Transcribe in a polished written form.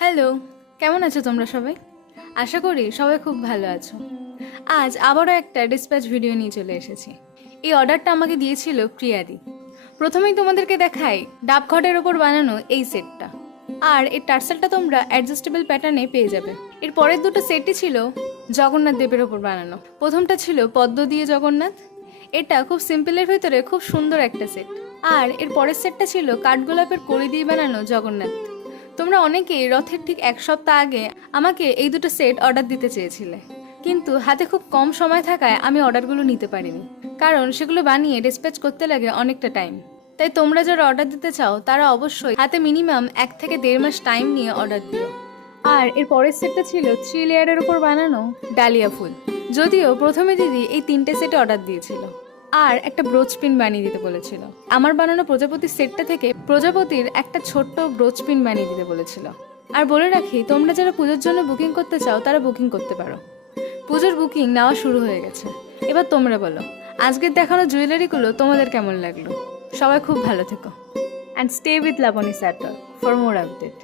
Hello, কেমন আছো তোমরা সবাই? আশা করি সবাই খুব ভালো আছো। আজ আবারও একটা ডিসপ্যাচ ভিডিও নিয়ে চলে এসেছি। এই অর্ডারটা আমাকে দিয়েছিল প্রিয়াদি। প্রথমেই তোমাদেরকে দেখাই ডাবঘটের ওপর বানানো এই সেটটা। আর এর টার্সেলটা তোমরা অ্যাডজাস্টেবল প্যাটার্নে পেয়ে যাবে। এর পরের দুটো সেটই ছিল জগন্নাথ দেবের ওপর বানানো। প্রথমটা ছিল পদ্ম দিয়ে জগন্নাথ। এটা খুব সিম্পলের ভেতরে খুব সুন্দর একটা সেট। আর এর পরের সেটটা ছিল কাঠগোলাপের কড়ি দিয়ে বানানো জগন্নাথ। তোমরা অনেকেই রথের ঠিক এক সপ্তাহ আগে আমাকে এই দুটো সেট অর্ডার দিতে চেয়েছিলে, কিন্তু হাতে খুব কম সময় থাকায় আমি অর্ডারগুলো নিতে পারিনি, কারণ সেগুলো বানিয়ে ডিসপ্যাচ করতে লাগে অনেকটা টাইম। তাই তোমরা যারা অর্ডার দিতে চাও তারা অবশ্যই হাতে মিনিমাম 1 থেকে 1.5 মাস টাইম নিয়ে অর্ডার দিও। আর এর পরের সেটটা ছিল 3 লেয়ারের উপর বানানো ডালিয়া ফুল। যদিও প্রথমে দিদি এই 3টে সেটে অর্ডার দিয়েছিল আর একটা ব্রোচ পিন বানিয়ে দিতে বলেছিল। আমার বানানো প্রজাপতির সেটটা থেকে প্রজাপতির একটা ছোট্ট ব্রোচ পিন বানিয়ে দিতে বলেছিল। আর বলে রাখি, তোমরা যারা পুজোর জন্য বুকিং করতে চাও তারা বুকিং করতে পারো। পুজোর বুকিং নেওয়া শুরু হয়ে গেছে। এবার তোমরা বলো, আজকের দেখানো জুয়েলারিগুলো তোমাদের কেমন লাগলো? সবাই খুব ভালো থেকো অ্যান্ড স্টে উইথ লাবণী স্যাটল ফর মোর আপডেট।